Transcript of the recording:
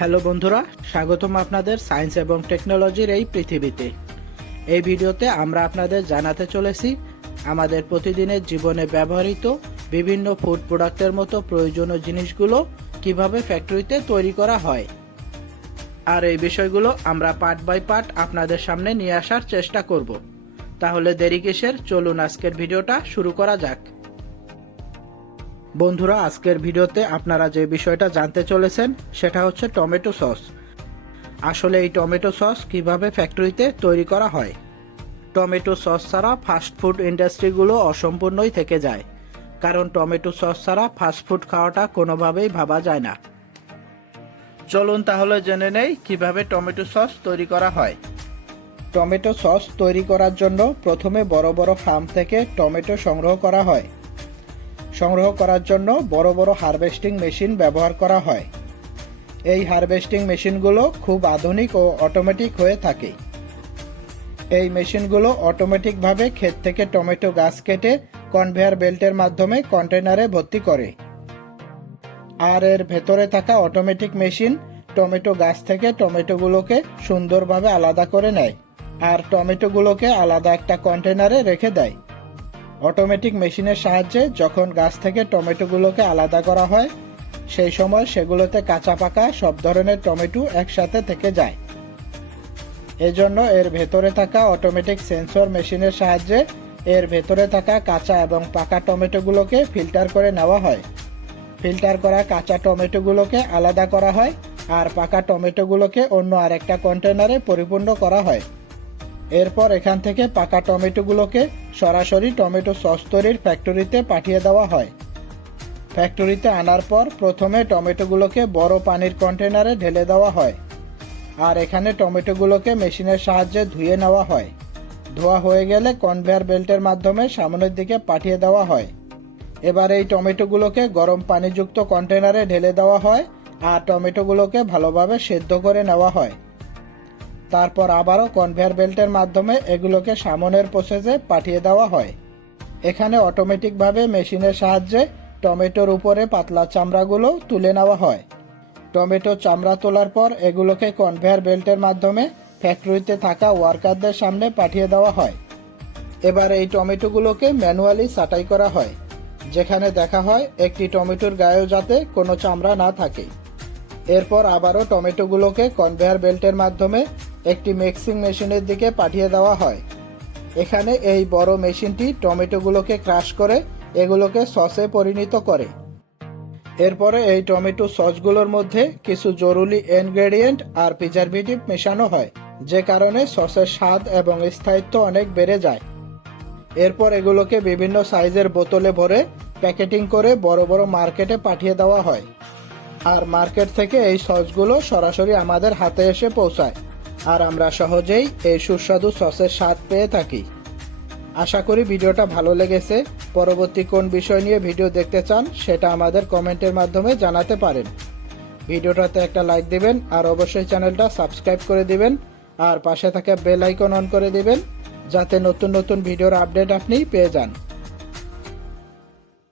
Hello বন্ধুরা, স্বাগতম আপনাদের সায়েন্স এবং টেকনোলজির এই পৃথিবীতে। এই ভিডিওতে আমরা আপনাদের জানাতে চলেছি আমাদের প্রতিদিনের জীবনে ব্যবহৃত বিভিন্ন ফুড প্রোডাক্টের মতো প্রয়োজনীয় জিনিসগুলো কিভাবে ফ্যাক্টরিতে তৈরি করা হয়। আর এই বিষয়গুলো আমরা পার্ট বাই পার্ট আপনাদের সামনে নিয়ে আসার চেষ্টা করব। তাহলে দেরি কিসের, চলুন আজকের ভিডিওটা শুরু করা যাক। বন্ধুরা, আজকের ভিডিওতে আপনারা যে বিষয়টা জানতে চলেছেন সেটা হচ্ছে টমেটো সস। আসলে এই টমেটো সস কিভাবে ফ্যাক্টরিতে তৈরি করা হয়। টমেটো সস ছাড়া ফাস্টফুড ইন্ডাস্ট্রিগুলো অসম্পূর্ণই থেকে যায়, কারণ টমেটো সস ছাড়া ফাস্টফুড খাওয়াটা কোনোভাবেই ভাবা যায় না। চলুন তাহলে জেনে নেই কিভাবে টমেটো সস তৈরি করা হয়। টমেটো সস তৈরি করার জন্য প্রথমে বড় বড় ফার্ম থেকে টমেটো সংগ্রহ করা হয়। সংগ্রহ করার জন্য বড় বড় হারভেস্টিং মেশিন ব্যবহার করা হয়। এই হারভেস্টিং মেশিনগুলো খুব আধুনিক ও অটোমেটিক হয়ে থাকে। এই মেশিনগুলো অটোমেটিকভাবে ক্ষেত থেকে টমেটো গাছ কেটে কনভেয়ার বেল্টের মাধ্যমে কন্টেনারে ভর্তি করে। আর এর ভেতরে থাকা অটোমেটিক মেশিন টমেটো গাছ থেকে টমেটোগুলোকে সুন্দরভাবে আলাদা করে নেয় আর টমেটোগুলোকে আলাদা একটা কন্টেনারে রেখে দেয়। অটোমেটিক মেশিনের সাহায্যে যখন গাছ থেকে টমেটোগুলোকে আলাদা করা হয়, সেই সময় সেগুলোতে কাঁচা পাকা সব ধরনের টমেটো একসাথে থেকে যায়। এজন্য এর ভেতরে থাকা অটোমেটিক সেন্সর মেশিনের সাহায্যে এর ভেতরে থাকা কাঁচা এবং পাকা টমেটোগুলোকে ফিল্টার করে নেওয়া হয়। ফিল্টার করা কাঁচা টমেটোগুলোকে আলাদা করা হয় আর পাকা টমেটোগুলোকে অন্য আরেকটা কন্টেনারে পরিপূর্ণ করা হয়। এরপর এখান থেকে পাকা টমেটোগুলোকে সরাসরি টমেটো সস তৈরির ফ্যাক্টরিতে পাঠিয়ে দেওয়া হয়। ফ্যাক্টরিতে আনার পর প্রথমে টমেটোগুলোকে বড় পানির কন্টেনারে ঢেলে দেওয়া হয় আর এখানে টমেটোগুলোকে মেশিনের সাহায্যে ধুয়ে নেওয়া হয়। ধোয়া হয়ে গেলে কনভেয়ার বেল্টের মাধ্যমে সামনের দিকে পাঠিয়ে দেওয়া হয়। এবার এই টমেটোগুলোকে গরম পানিযুক্ত কন্টেনারে ঢেলে দেওয়া হয় আর টমেটোগুলোকে ভালোভাবে সেদ্ধ করে নেওয়া হয়। তারপর আবারও কনভেয়ার বেল্টের মাধ্যমে এগুলোকে সামনের প্রসেসে পাঠিয়ে দেওয়া হয়। এখানে অটোমেটিকভাবে মেশিনের সাহায্যে টমেটোর উপরে পাতলা চামড়াগুলো তুলে নেওয়া হয়। টমেটো চামড়া তোলার পর এগুলোকে কনভেয়ার বেল্টের মাধ্যমে ফ্যাক্টরিতে থাকা ওয়ার্কারদের সামনে পাঠিয়ে দেওয়া হয়। এবার এই টমেটোগুলোকে ম্যানুয়ালি ছাঁটাই করা হয়, যেখানে দেখা হয় একটি টমেটোর গায়েও যাতে কোনো চামড়া না থাকে। এরপর আবারও টমেটোগুলোকে কনভেয়ার বেল্টের মাধ্যমে একটি মিক্সিং মেশিনের দিকে পাঠিয়ে দেওয়া হয়। এখানে এই বড় মেশিনটি টমেটোগুলোকে ক্রাশ করে এগুলোকে সসে পরিণত করে। এরপরে এই টমেটো সসগুলোর মধ্যে কিছু জরুরি ইনগ্রেডিয়েন্ট আর প্রিজারভেটিভ মেশানো হয়, যে কারণে সসের স্বাদ এবং স্থায়িত্ব অনেক বেড়ে যায়। এরপর এগুলোকে বিভিন্ন সাইজের বোতলে ভরে প্যাকেটিং করে বড় বড় মার্কেটে পাঠিয়ে দেওয়া হয়। আর মার্কেট থেকে এই সসগুলো সরাসরি আমাদের হাতে এসে পৌঁছায় আর আমরা সহজেই এই সুস্বাদু সসের স্বাদ পেয়ে থাকি। আশা করি ভিডিওটা ভালো লেগেছে। পরবর্তী কোন বিষয় নিয়ে ভিডিও দেখতে চান সেটা আমাদের কমেন্টের মাধ্যমে জানাতে পারেন। ভিডিওটাতে একটা লাইক দিবেন আর অবশ্যই চ্যানেলটা সাবস্ক্রাইব করে দিবেন আর পাশে থাকা বেল আইকন অন করে দিবেন, যাতে নতুন নতুন ভিডিওর আপডেট আপনি পেয়ে যান।